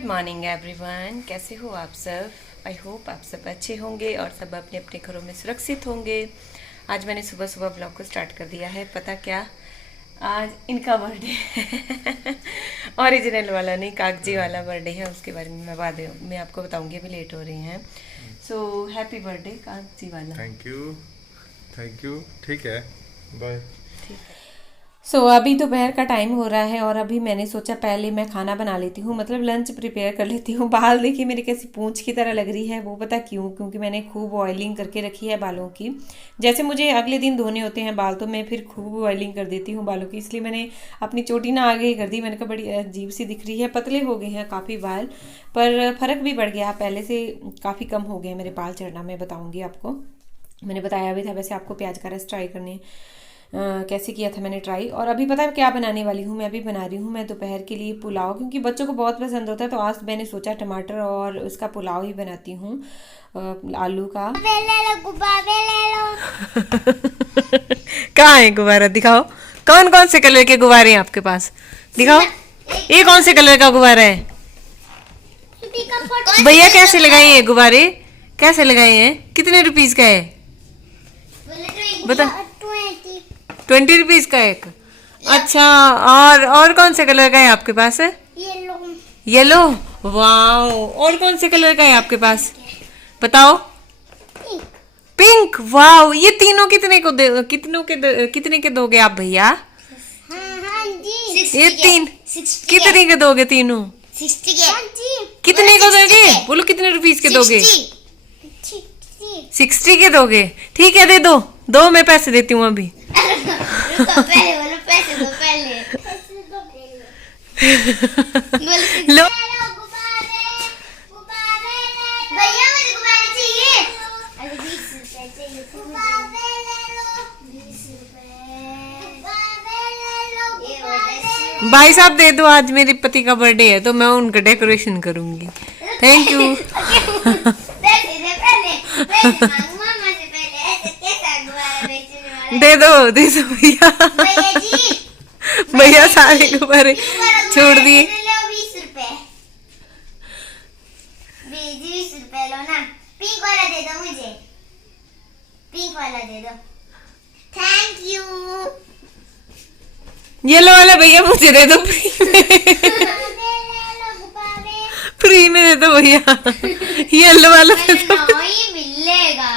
Good morning everyone, कैसे हो आप सब। आई होप आप सब अच्छे होंगे और सब अपने अपने घरों में सुरक्षित होंगे। आज मैंने सुबह सुबह ब्लॉग को स्टार्ट कर दिया है। पता क्या, आज इनका बर्थडे है। ओरिजिनल वाला नहीं, कागजी वाला बर्थडे है। उसके बारे में मैं बाद में आपको बताऊंगी, अभी लेट हो रही हैं। सो हैप्पी बर्थडे कागजी वाला। Thank you. ठीक है, बाय। सो अभी दोपहर का टाइम हो रहा है और अभी मैंने सोचा पहले मैं खाना बना लेती हूँ, मतलब लंच प्रिपेयर कर लेती हूँ। बाल देखिए मेरी कैसी पूंछ की तरह लग रही है, वो पता क्यों? क्योंकि मैंने खूब ऑयलिंग करके रखी है बालों की। जैसे मुझे अगले दिन धोने होते हैं बाल तो मैं फिर खूब ऑयलिंग कर देती हूँ बालों की, इसलिए मैंने अपनी चोटी ना आगे ही कर दी। मैंने कहा बड़ी अजीब सी दिख रही है, पतले हो गए हैं काफ़ी बाल, पर फ़र्क भी पड़ गया। पहले से काफ़ी कम हो गए मेरे बाल झड़ना। मैं बताऊँगी आपको, मैंने बताया भी था वैसे आपको प्याज का रस ट्राई करने कैसे किया था मैंने ट्राई। और अभी पता है क्या बनाने वाली हूँ मैं? अभी बना रही हूँ मैं दोपहर के लिए पुलाव, क्योंकि बच्चों को बहुत पसंद होता है। तो आज मैंने सोचा टमाटर और उसका पुलाव ही बनाती हूँ, आलू का। गुब्बारे ले लो। कहाँ है गुब्बारा? दिखाओ, कौन कौन से कलर के गुब्बारे हैं आपके पास? दिखाओ, ये कौन से कलर का गुब्बारा है? भैया कैसे लगाए ये गुब्बारे? कैसे लगाए हैं? कितने रुपीज का है बता? 20 रुपीज का एक। अच्छा, और कौन से कलर का है आपके पास? येलो। वाओ, और कौन से कलर का है आपके पास बताओ? पिंक। वाओ, ये तीनों कितने के दोगे आप भैया? ये तीन कितने के दोगे तीनों? 60 के। कितने को दोगे? बोलो कितने रुपीज के दोगे? 60 के दोगे? ठीक है, दे दो मैं पैसे देती हूँ अभी। पहले बोलो, पैसे दो पहले। लो। भैया मुझे गुब्बारे चाहिए। अरे 20 रुपए चाहिए। गुब्बारे ले लो। 20 रुपए। भाई साहब दे दो, आज मेरे पति का बर्थडे है तो मैं उनका डेकोरेशन करूंगी। Thank you. पैसे दे पहले। पैसे मांगू मामा से पहले। ऐसे कैसा गुब्बारा बेचने वाला? दे दो भैया। भैया जी, भैया सारे गुब्बारे छोड़ दिए। 20 रुपए। 20 रुपए लो ना। पिंक वाला दे दो मुझे। पिंक वाला दे दो। Thank you. येलो वाला भैया मुझे दे दो फ्री में। फ्री में दे दो भैया। येलो वाला दे दो। नहीं मिलेगा।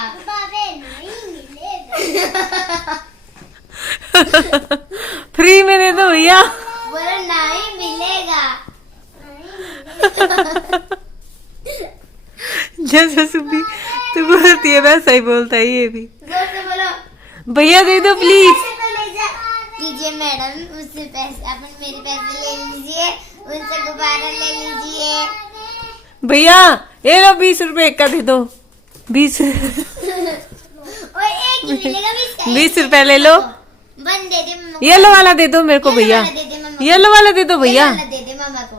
फ्री में दे दो भैया। बोलो नहीं मिलेगा। जैसा सुबी तू बोलती है वैसा ही बोलता है ये भी। जोर से बोलो। भैया दे दो प्लीज। पैसे तो ले जा दीजिए मैडम, मुझसे पैसे, अपन मेरे पैसे ले लीजिए, उनसे गुब्बारा ले लीजिए। भैया ये लो 20 रुपए का दे दो। 20 और एक ही मिलेगा 20 का। 20 रुपए ले लो। बन दे दे मम्मा को। येलो वाला दे दो मेरे को भैया। येलो वाला दे दो भैया। येलो वाला दे दे मम्मा को।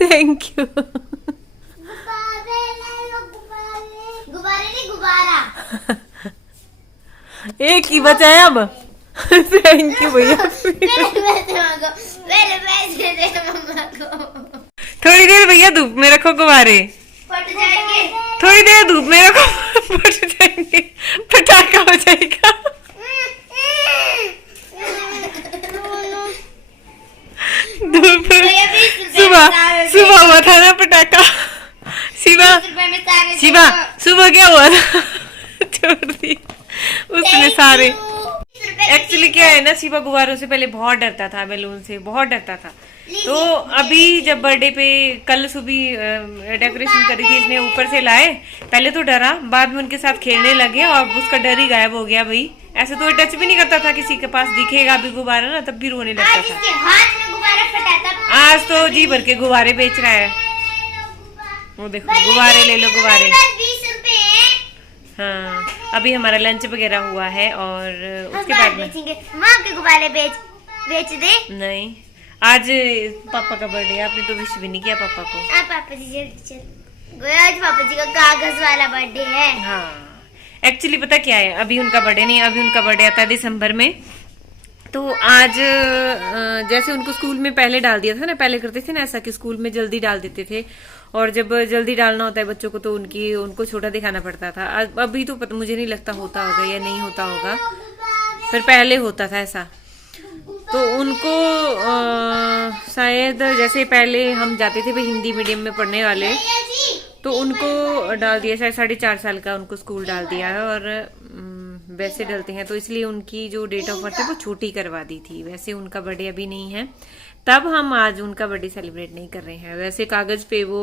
Thank you. गुब्बारे ले लो, गुब्बारे। गुब्बारे नहीं, गुब्बारा। एक ही बचा है अब। थैंक यू भैया। पहले पैसे मांगो, पहले पैसे दे मम्मा को। थोड़ी देर भैया धूप में रखो गुब्बारे। फट जाएंगे। थोड़ी देर धूप में रखो, फट जाएंगे, पटाखा हो जाएगा। धूप सुबह हुआ था ना पटाखा। सुबह क्या हुआ था? छोड़ दी उसने सारे। एक्चुअली क्या है ना, शिवा गुब्बारों से पहले बहुत डरता था, बैलून से बहुत डरता था। तो अभी जब बर्थडे पे कल सुबह डेकोरेशन करी थी, इसने ऊपर से लाए। पहले तो डरा, बाद में उनके साथ खेलने लगे और उसका डर ही गायब हो गया भाई। ऐसे तो टच भी नहीं करता था, किसी के पास दिखेगा भी गुब्बारा ना तब भी रोने लगता था। हाथ में गुब्बारा फटा था। आज तो जी भर के गुब्बारे बेच रहा है। वो देखो गुब्बारे ले लो, गुब्बारे। 20 रुपए हैं। हाँ, अभी हमारा लंच वगैरह हुआ है और उसके बाद में माँ के गुब्बारे बेच दे। नहीं, आज पापा का बर्थडे है, आपने तो विश भी नहीं किया पापा को। पापा जी जल्दी आज पापा जी का कागज वाला बर्थडे है। हाँ, एक्चुअली पता क्या है, अभी उनका बर्थडे नहीं, अभी उनका बर्थडे आता है दिसंबर में। तो आज जैसे उनको स्कूल में पहले डाल दिया था ना, पहले करते थे ना ऐसा कि स्कूल में जल्दी डाल देते थे, और जब जल्दी डालना होता है बच्चों को तो उनको छोटा दिखाना पड़ता था। अभी तो मुझे नहीं लगता होता होगा या नहीं होता होगा, पर पहले होता था ऐसा। तो उनको शायद जैसे पहले हम जाते थे हिंदी मीडियम में पढ़ने वाले, तो उनको डाल दिया शायद 4.5 साल का उनको स्कूल डाल दिया है, और वैसे डलते हैं तो इसलिए उनकी जो डेट ऑफ बर्थ है वो छोटी करवा दी थी। वैसे उनका बर्थडे अभी नहीं है, तब हम आज उनका बर्थडे सेलिब्रेट नहीं कर रहे हैं। वैसे कागज पे वो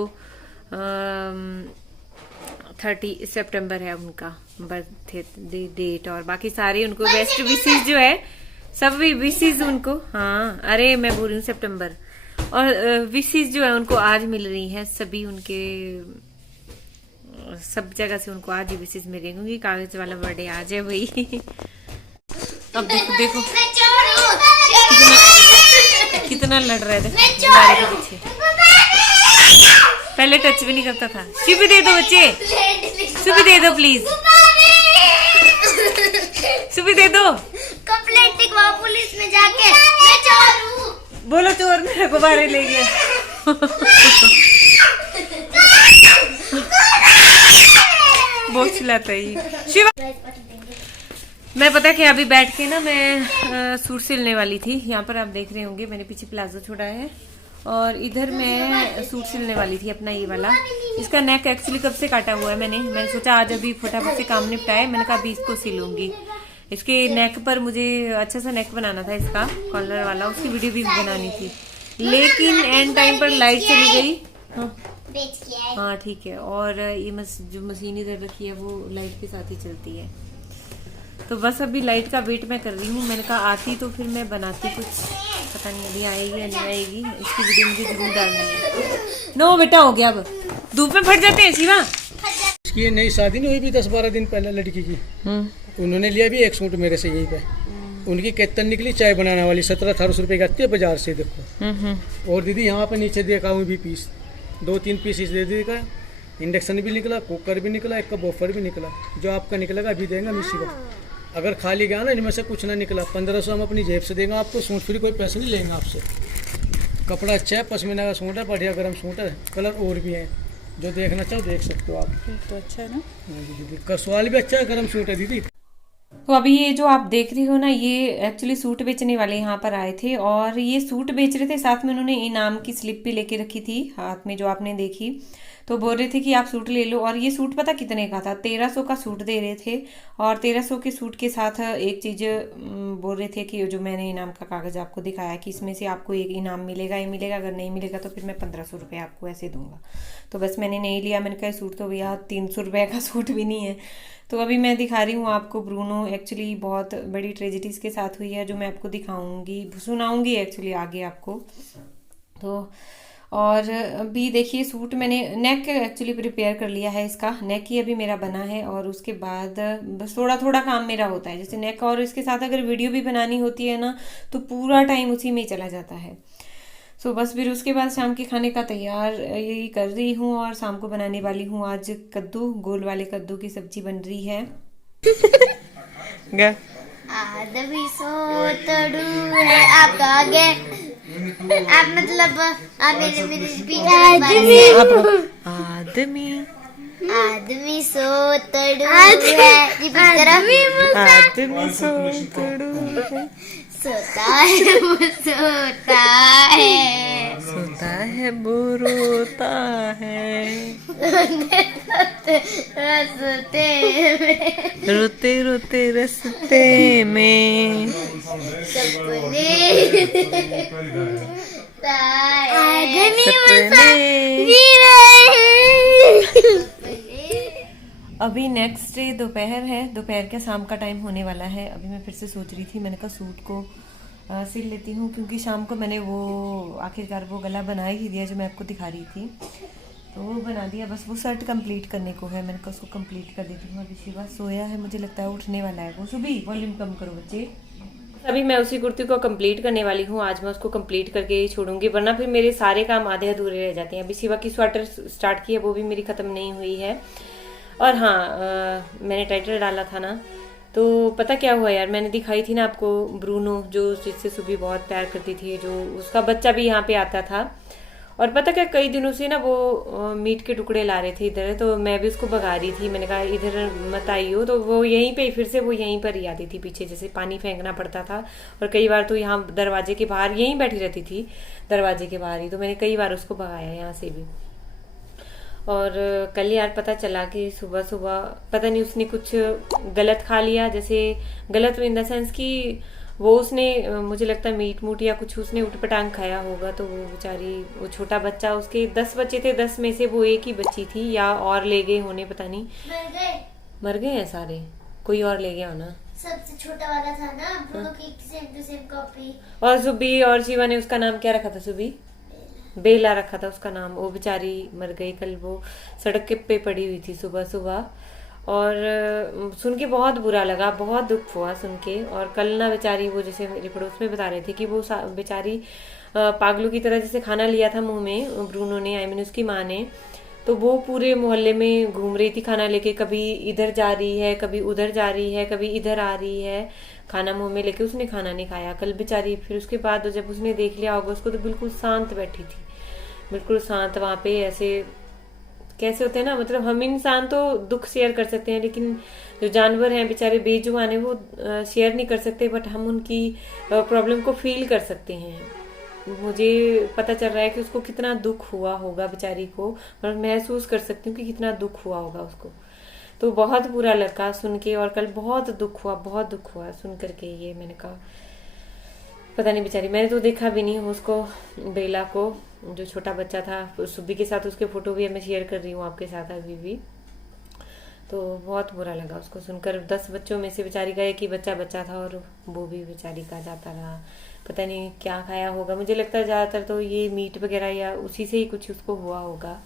30 सितंबर है उनका बर्थडे डेट, और बाकी सारे उनको बेस्ट विशेष जो है सब विशेष उनको, हाँ अरे मैं बोल रही हूँ सितंबर, और विशेष जो है उनको आज मिल रही है। सभी उनके सब जगह से उनको आज ही विशेष मिल रही है, क्योंकि कागज वाला बर्थडे आज है भाई। अब देखो कितना लड़ रहे थे दीवार के पीछे, पहले टच भी नहीं करता था। शिवी दे दो बच्चे, शिवी दे दो प्लीज, शिवी दे दो। कंप्लेंट लिखवा पुलिस में जाके, मैं चोर हूँ। बोलो चोर मेरे गुब्बारे ले गया। बहुत चिल्लाता है शिवा। मैं पता कि अभी बैठ के ना मैं सूट सिलने वाली थी। यहाँ पर आप देख रहे होंगे मैंने पीछे प्लाजो छोड़ा है, और इधर मैं सूट सिलने वाली थी अपना ये वाला। इसका नेक एक्चुअली कब से काटा हुआ है मैंने सोचा आज अभी फटाफट से काम निपटाए, मैंने कहा अभी इसको सिलूंगी। इसके नेक पर मुझे अच्छा सा नेक बनाना था इसका कॉलर वाला, उसकी वीडियो भी बनानी थी, लेकिन एंड टाइम पर लाइट चली गई। हाँ ठीक है, और ये जो मशीन इधर रखी है वो लाइट के साथ ही चलती है, तो बस अभी लाइट का वेट मैं कर रही हूँ। मैंने कहा आती तो फिर मैं बनाती कुछ, पता नहीं अभी आएगी या नहीं आएगी। इसकी वीडियो मुझे जरूर डालनी है। नो बेटा हो गया, अब धूप में फट जाते हैं शिवा। इसकी नई शादी नहीं हुई भी 10-12 दिन पहले लड़की की, उन्होंने लिया भी एक सूट मेरे से यहीं पे। उनकी केतन निकली चाय बनाने वाली 1700-1800 रुपये की आती है बाजार से, देखो। और दीदी यहाँ पे नीचे देखा हूँ भी पीस, 2-3 पीस इस दे दी का। इंडक्शन भी निकला, कुकर भी निकला, एक का बॉफर भी निकला। जो आपका निकलेगा अभी देंगे हम इसी को। अगर खाली गया ना इनमें से कुछ ना निकला, 1500 हम अपनी जेब से देंगे आपको। सूट फ्री, कोई पैसे नहीं लेंगे आपसे। कपड़ा अच्छा है, पश्मीना का सूट है, बढ़िया गर्म सूट है, कलर और भी है, जो देखना चाहो देख सकते हो आप। तो अच्छा है ना दीदी, कसवाल भी अच्छा है, गर्म सूट है दीदी। तो अभी ये जो आप देख रही हो ना, ये एक्चुअली सूट बेचने वाले यहाँ पर आए थे, और ये सूट बेच रहे थे, साथ में उन्होंने इनाम की स्लिप भी लेके रखी थी हाथ में, जो आपने देखी। तो बोल रहे थे कि आप सूट ले लो, और ये सूट पता कितने का था, 1300 का सूट दे रहे थे। और 1300 के सूट के साथ एक चीज़ बोल रहे थे कि जो मैंने इनाम का कागज़ आपको दिखाया कि इसमें से आपको एक इनाम मिलेगा ही मिलेगा, अगर नहीं मिलेगा तो फिर मैं 1500 रुपये आपको ऐसे दूंगा। तो बस मैंने नहीं लिया, मैंने कहा सूट तो भैया 300 रुपये का सूट भी नहीं है। तो अभी मैं दिखा रही हूँ आपको ब्रूनो, एक्चुअली बहुत बड़ी ट्रेजिडीज़ के साथ हुई है, जो मैं आपको दिखाऊंगी, सुनाऊंगी एक्चुअली आगे आपको। तो और अभी देखिए सूट मैंने नेक एक्चुअली प्रिपेयर कर लिया है, इसका नेक ही अभी मेरा बना है, और उसके बाद बस थोड़ा थोड़ा काम मेरा होता है, जैसे नेक, और इसके साथ अगर वीडियो भी बनानी होती है ना तो पूरा टाइम उसी में चला जाता है। सो बस फिर उसके बाद शाम के खाने का तैयार यही कर रही हूँ, और शाम को बनाने वाली हूँ आज कद्दू, गोल वाले कद्दू की सब्जी बन रही है। आदमी सोतड़ू है आपका आगे, आप मतलब आदमी सोतड़ू है, आदमी सोतड़ू है, सोता है वो सोता है, सोता है वो रोता है, रोते रोते रस्ते में सपने अभी नेक्स्ट डे दोपहर है, दोपहर का शाम का टाइम होने वाला है। अभी मैं फिर से सोच रही थी, मैंने कहा सूट को सिल लेती हूँ, क्योंकि शाम को मैंने वो आखिरकार वो गला बना ही दिया जो मैं आपको दिखा रही थी, तो वो बना दिया। बस वो शर्ट कंप्लीट करने को है, मैंने कहा उसको कंप्लीट कर देती हूँ। अभी शिवा सोया है, मुझे लगता है उठने वाला है वो। सुबह वॉल्यूम कम करो बच्चे। अभी मैं उसी कुर्ती को कंप्लीट करने वाली हूँ, आज मैं उसको कंप्लीट करके ही छोड़ूंगी, वरना फिर मेरे सारे काम आधे अधूरे रह जाते हैं। अभी शिवा की स्वेटर स्टार्ट की है, वो भी मेरी ख़त्म नहीं हुई है। और हाँ मैंने टाइटल डाला था ना, तो पता क्या हुआ यार, मैंने दिखाई थी ना आपको ब्रूनो, जो जिससे सुबी बहुत प्यार करती थी, जो उसका बच्चा भी यहाँ पे आता था। और पता क्या, कई दिनों से ना वो मीट के टुकड़े ला रहे थे इधर, तो मैं भी उसको भगा रही थी। मैंने कहा इधर मत आइयो, तो वो यहीं पे फिर से वो यहीं पर ही आती थी पीछे, जैसे पानी फेंकना पड़ता था। और कई बार तो यहाँ दरवाजे के बाहर यहीं बैठी रहती थी, दरवाजे के बाहर ही। तो मैंने कई बार उसको भगाया यहाँ से भी। और कल यार पता चला कि सुबह सुबह पता नहीं उसने कुछ गलत खा लिया, जैसे गलत इन द सेंस कि वो उसने मुझे लगता है मीट मूट या कुछ उसने उटपटांग खाया होगा। तो वो बेचारी, वो छोटा बच्चा, उसके 10 बच्चे थे, 10 में से वो एक ही बच्ची थी, या और ले गए होने, पता नहीं। मर गए हैं सारे, कोई और ले गया होना। सबसे छोटा वाला था ना ब्रूनो की सेम टू सेम कॉपी। और सुबी और शिवा ने उसका नाम क्या रखा था? सुबी, बेला रखा था उसका नाम। वो बेचारी मर गई कल, वो सड़क के पे पड़ी हुई थी सुबह सुबह। और सुन के बहुत बुरा लगा, बहुत दुख हुआ सुन के। और कल ना बेचारी, वो जैसे मेरे पड़ोस में बता रहे थे कि वो बेचारी पागलों की तरह जैसे खाना लिया था मुंह में ब्रूनो ने, आई मीन उसकी माँ ने। तो वो पूरे मोहल्ले में घूम रही थी खाना लेके, कभी इधर जा रही है, कभी उधर जा रही है, कभी इधर आ रही है, खाना मुंह में लेके। उसने खाना नहीं खाया कल बेचारी। फिर उसके बाद जब उसने देख लिया होगा उसको, तो बिल्कुल शांत बैठी थी, बिल्कुल शांत वहां पे। ऐसे कैसे होते हैं ना, मतलब हम इंसान तो दुख शेयर कर सकते हैं, लेकिन जो जानवर हैं बेचारे बेजुबान है, वो शेयर नहीं कर सकते, बट हम उनकी प्रॉब्लम को फील कर सकते हैं। मुझे पता चल रहा है कि उसको कितना दुख हुआ होगा बेचारी को, और महसूस कर सकती हूँ कि कितना दुख हुआ होगा उसको। तो बहुत बुरा लगा सुन के, और कल बहुत दुख हुआ, बहुत दुख हुआ सुन करके ये। मैंने कहा पता नहीं बेचारी, मैंने तो देखा भी नहीं उसको, बेला को, जो छोटा बच्चा था सुबी के साथ। उसके फोटो भी मैं शेयर कर रही हूँ आपके साथ अभी भी। तो बहुत बुरा लगा उसको सुनकर। 10 बच्चों में से बेचारी का एक ही बच्चा बच्चा था, और वो भी बेचारी का जाता रहा। पता नहीं क्या खाया होगा, मुझे लगता है ज्यादातर तो ये मीट वगैरह या उसी से ही कुछ उसको हुआ होगा।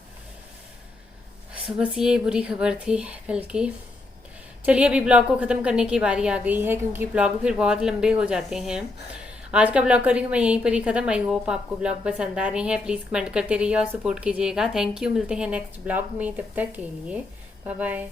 सो बस ये बुरी खबर थी कल की। चलिए अभी ब्लॉग को खत्म करने की बारी आ गई है, क्योंकि ब्लॉग फिर बहुत लंबे हो जाते हैं। आज का ब्लॉग कर रही हूँ मैं यहीं पर ही खत्म। आई होप आपको ब्लॉग पसंद आ रहे हैं। प्लीज कमेंट करते रहिए और सपोर्ट कीजिएगा। थैंक यू, मिलते हैं नेक्स्ट ब्लॉग में, तब तक के लिए बाय बाय।